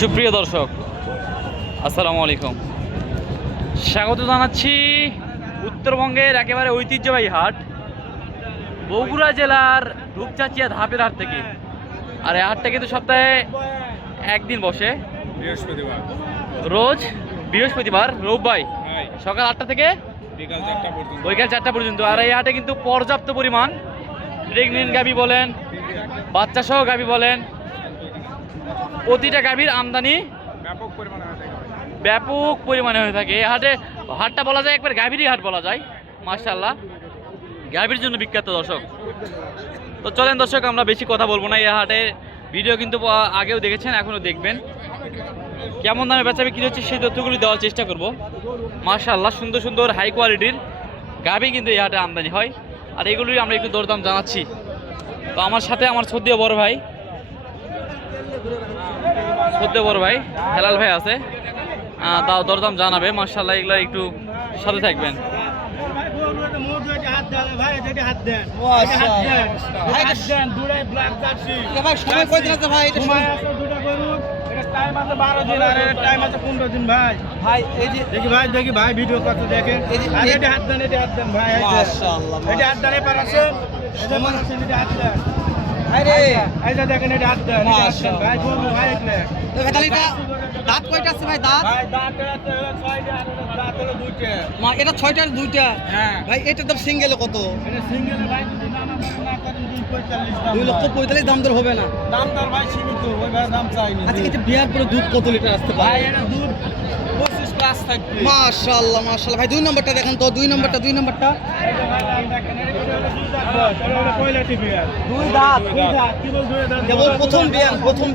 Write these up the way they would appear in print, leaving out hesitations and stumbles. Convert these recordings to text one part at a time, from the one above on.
সুপ্রিয় দর্শক, আসসালামু আলাইকুম। স্বাগত জানাচ্ছি উত্তরবঙ্গের একেবারে ঐতিহ্যবাহী হাট বগুড়া জেলার রূপচাঁচিয়া ধাপের হাট থেকে। আর এই হাটটা কিন্তু সপ্তাহে একদিন বসে, রোজ বৃহস্পতিবার, রোববার সকাল 8টা থেকে বিকাল 4টা পর্যন্ত। আর এই হাটে কিন্তু পর্যাপ্ত পরিমাণ প্রেগনেন্ট গাভী বলেন, বাচ্চা সহ গাভী বলেন, প্রতিটা গাভীর আমদানি ব্যাপক পরিমাণে হয়ে থাকে। এই হাটটা বলা যায় একবার গাভীরই হাট বলা যায়। মাশাআল্লাহ, গাভীর জন্য বিখ্যাত দর্শক। তো চলেন দর্শক, আমরা বেশি কথা বলবো না। এই হাটে ভিডিও কিন্তু আগেও দেখেছেন, এখনও দেখবেন। কেমন দামে বেচা বিক্রি হচ্ছে সেই তথ্যগুলি দেওয়ার চেষ্টা করব। মাশাআল্লাহ, সুন্দর সুন্দর হাই কোয়ালিটির গাভী কিন্তু এই হাটে আমদানি হয়, আর এগুলোই আমরা একটু দরদাম জানাচ্ছি। তো আমার সাথে আমার শ্রদ্ধেয় বড় ভাই হেলাল ভাই আছে, তাও দরদাম জানাবে। মাশাআল্লাহ, এগুলো একটু সাথে থাকবেন। দাঁত কয়টা আছে ভাই? দাঁত এটা 6টার 2টা ভাই। এটা তো সিঙ্গেল কত? 2,45,000 দাম দর হবে না? দাম দর ভাই সীমিত, ওইভাবে দাম চাইনি। আচ্ছা, এটা বিয়ার পরে দুধ কত লিটার আসতে পারে? ভাই এটা দুধ 25 প্লাস থাকবে। মাশাআল্লাহ মাশাআল্লাহ ভাই। 2 নম্বরটা দেখেন তো, 2 নম্বরটা দুই দাঁত কেবল প্রথম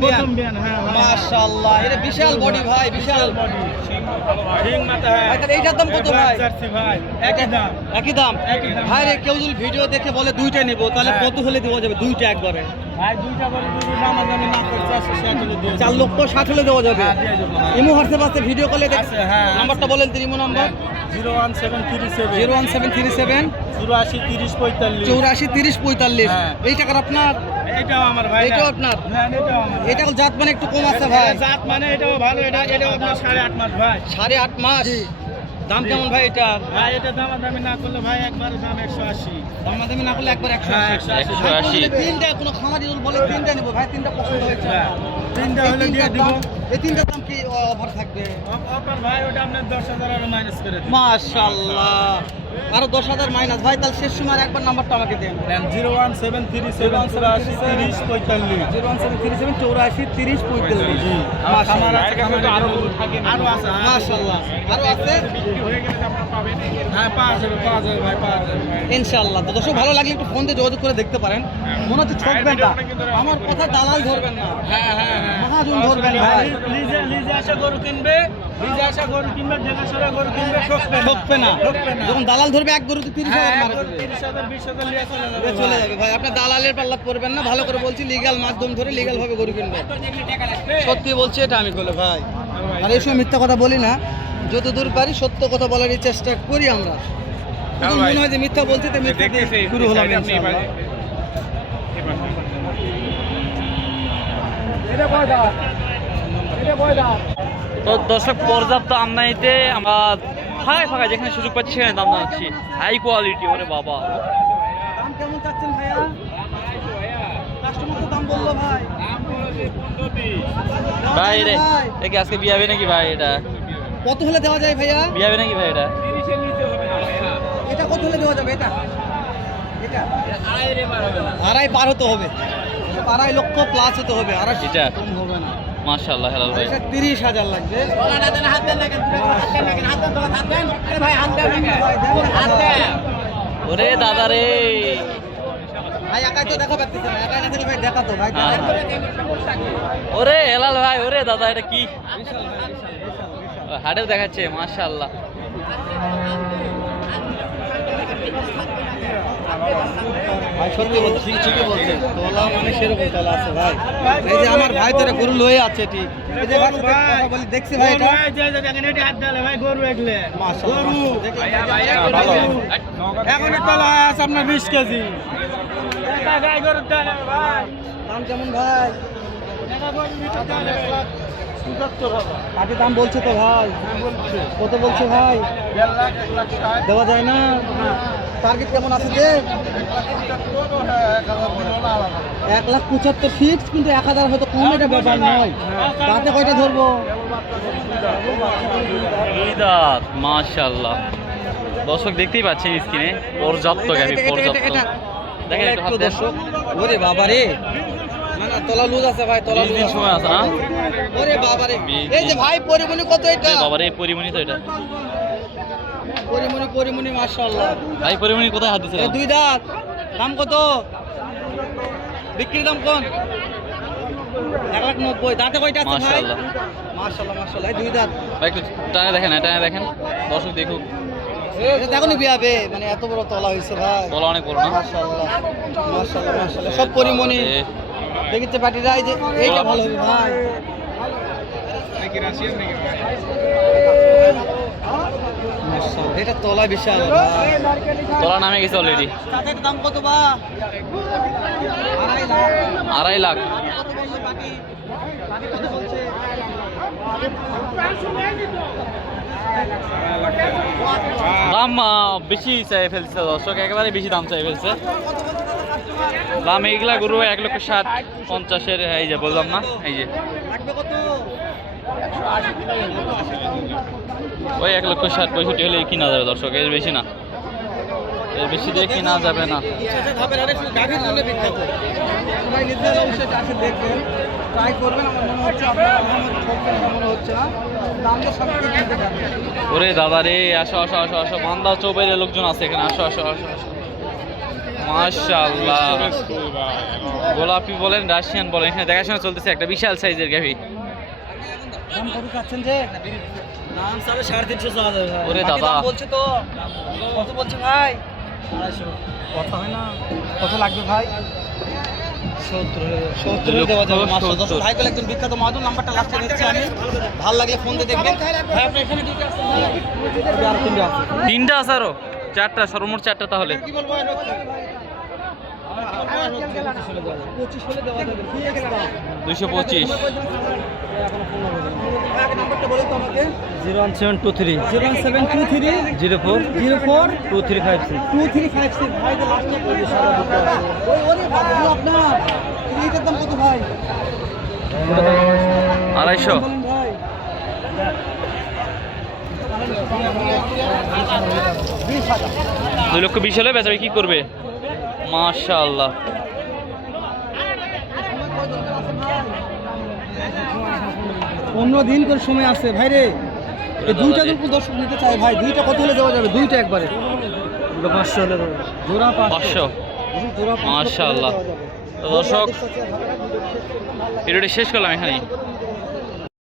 বিয়ান। মাশাআল্লাহ, এটা বিশাল বডি ভাই, বিশাল বডি। এইটার দাম কত ভাই? একই দাম ভাই রে। কেউ যদি ভিডিও দেখে বলে 2টা নেবো, তাহলে কত হলে দেওয়া যাবে? 2টা একবারে ভাই, 2টা করে যদি দামাদামি না করতে আসে 4,60,000 হলে দেওয়া যাবে। ইমো হোয়াটসঅ্যাপ আছে, ভিডিও কলে দেখছে। নাম্বারটা বলেন তো, ইমো নাম্বার 01737 843045। এই টাকার আপনার? এটাও আমার ভাই। এটাও আপনার? এটা জাত মানে একটু কম আছে ভাই। জাত মানে এটাও ভালো। এটাও আপনার 8.5 মাস ভাই। 8.5 মাস। দাম কেমন ভাই এটা? ভাই এটা দামাদামি না করলে ভাই একবারে দাম 180। দামাদামি না করলে একবার 180। তিনটা কোনো খামারি বলে 3টা নেবো ভাই, 3টা পছন্দ হয়েছে। 3টা হলে দিয়ে দিব। এই 3টার দাম কি অফার থাকবে? অফার ভাই ওটা আপনার 10,000 আর মাইনাস করে দিন। মাশাআল্লাহ, আরো 10,000 মাইনাস। ভাই তাহলে শেষ সময় একবার নাম্বারটা আমাকে দেন। 01737 843045। 01737 843045। মাশাআল্লাহ, আরো আছে। মাশাআল্লাহ, আরো আছে। হ্যাঁ, পাওয়া যাবে ভাই, পাওয়া যাবে ইনশাআল্লাহ। তো দর্শক, ভালো লাগলে একটু ফোন দিয়ে যোগাযোগ করে দেখতে পারেন। মনে হচ্ছে ঠকবেন না, আমার কথা দালাল ধরবেন না। মহাজন ধরবেন ভাই। লিজে আসা গরু কিনবে, দেখাশোনা গরু কিনবে, ঠকবে না। যখন দালাল ধরবে এক গরুতে 30,000 মারে দেবে। 30,000 20,000 নিয়ে চলে যাবে ভাই। আপনার দালালের পাল্লা পড়বেন না, ভালো করে বলছি। লিগ্যাল মাধ্যম ধরে লিগ্যাল ভাবে গরু কিনবে। সত্যি বলছি, এটা আমি বলে ভাই। আর এই সময় মিথ্যা কথা বলি না, যতদূর পারি সত্য কথা বলারই চেষ্টা করি আমরা। এখন মনে হয় যে মিথ্যা বলছি, তো মিথ্যা দিয়ে শুরু হলাম ইনশাআল্লাহ। তো দর্শক, পর্যাপ্ত আমদানিতে আমরা ফাঁকা যেখানে সুযোগ পাচ্ছি সেখানে দাম জানাচ্ছি। High quality. ওরে বাবা, দাম কেমন চাচ্ছেন ভাইয়া? কাস্টমার তো দাম বললো ভাই। ভাই রে, দেখি আজকে বিয়ে হবে নাকি ভাই? এটা কত হলে দেওয়া যায় ভাইয়া? বিয়ে হবে নাকি ভাই? এটা কত হলে দেওয়া যাবে? এটা 2.5 পার হতে হবে। 2.5 লক্ষ প্লাস হতে হবে। আর এটা কম হবে না। মাশাআল্লাহ, হেলাল ভাই। 30,000 লাগবে। ওরে দাদা রে ভাই, একাই তো দেখা পাচ্ছি না। একাই না থাকলে ভাই দেখাতো ভাই। ওরে হেলাল ভাই, ওরে দাদা, এটা কি হাটেও দেখাচ্ছে? মাশাআল্লাহ। ভাই সত্যি বলছি, ঠিকই বলছেন। তোলা মানে সেরকম তোলা আছে ভাই। এই যে আমার ভাই তোরা গরু লয়ে আছে, ঠিক। এই যে ভাই বলি দেখছি ভাই, এটা হাত দিলে ভাই গরু এগলে মাশাআল্লাহ। ভালো। এখন তোলা আছে আপনার 20 কেজি। গাই গরুর দাম ভাই। দাম কেমন ভাই? কাকে দাম বলছে তো ভাই? কত বলছে ভাই? দেওয়া যায় না? টার্গেট কেমন আছে যে? 1,75,000 ফিক্স, কিন্তু 1,000 হয়তো কম, এটা ব্যাপার নয়। দাঁতে কয়টা ধরবো? দুই দাঁত, মাশাআল্লাহ। দর্শক দেখতেই পাচ্ছেন স্ক্রিনে, পর্যাপ্ত গাভী, পর্যাপ্ত। দেখেন একটু হাত দেন। দর্শক, ওরে বাবা রে, না না তলা লুজ আছে ভাই, তলা 20 লুজ দিন আছে। সময় আছে না? ওরে বাবা রে, 20 এই যে ভাই পরিমণি কত এটা? এ বাবা রে, পরিমণি তো এটা। পরিমণি মাশাআল্লাহ। ভাই পরিমণি কোথায় হাত দিছে? এ দুই দাঁত, দাম কত? বিক্রির দাম কোন? 1,90,000। দাঁতে কয়টা আছে ভাই? মাশাআল্লাহ। মাশাআল্লাহ, এই দুই দাঁত। ভাই একটু টানে দেখেন, টানে দেখেন, দর্শক দেখুক। এটা দেখো নি বিয়াবে, মানে এত বড় তলা হইছে ভাই। বলা অনেক বড় না? মাশাআল্লাহ, সব পরিমণি। দেখিতে পাটিরা, এই যে এইটা ভালো হবে ভাই। মাশাআল্লাহ, এটা তলা বিশাল ভাই। তোলা নামে গেছে অলরেডি। তাদের দাম কত বা? 2.5 লাখ। কত বলছে বাকি? বাকি কত বলছে? দাম বেশি চাই ফেলছে দর্শক, একেবারে বেশি দাম চাই ফেলছে। দাম এইগুলা গরু 1,60,50,000-এর, এই যে বললাম না, এই যে লাগবে কত? ওই 1,60,65,000 হলে কিনা যাবে দর্শক, এর বেশি না, এর বেশি দিয়ে কিনা যাবে না। ধাপের হাটে শুধু গাভীর জন্য বিখ্যাত। সবাই নিজেরা অবশ্যই আসে দেখবেন, ট্রাই করবেন। আমার মনে হচ্ছে আপনারা মনে হচ্ছে না, দামটা সব কিছু কিনতে পারবেন। ওরে দাদা রে, আসো আসো আসো আসো, মান্দা চৌবের লোকজন আছে এখানে, আসো আসো আসো আসো। মাশাআল্লাহ, গোলাপি বলেন রাশিয়ান বলেন, এখানে দেখাশোনা চলতেছে একটা বিশাল সাইজের গাভী। দাম কত চাচ্ছেন যে? দাম সাড়ে 350 চাওয়া যাবে ভাই। ওরে বাকি দাদা। দাম বলছে তো, কত বলছে ভাই? 250। কথা হয় না, কত লাগবে ভাই? 70 দেওয়া যাবে। 70। ভাই বলে একজন বিখ্যাত মাদুর, নাম্বারটা লাস্টে দিচ্ছি আমি, ভালো লাগলে ফোন দিয়ে দেখবেন। ভাই আপনি এখানে ডিউটি আসছেন ভাই? আর 3টা আছে। 3টা আছে আরো? 4টা, সর্বমোট 4টা তাহলে। কি বলবো আর হচ্ছে? 25 হলে দেওয়া যাবে। কি একটা 225। নাম্বারটা বলো তো আমাকে। 01723 01723 04 04 2356 2356। ভাই যে লাস্টে করে সারা দিতে আছে। ওরে বাবা, আপনার এইটার দাম কত ভাই? 250। বলেন ভাই। 20,000। 2,20,000 হলে বেচাবে, কি করবে? মাশাআল্লাহ। 15 দিন করে সময় আছে ভাই রে। এই দুইটা যদি দর্শক নিতে চাই ভাই, দুইটা কত হলে দেওয়া যাবে? দুইটা একবারে 500 হলে দেবো। জোড়া 500। জোড়া 500 মাশাআল্লাহ। তো দর্শক, ভিডিওটি শেষ করলাম এখানেই।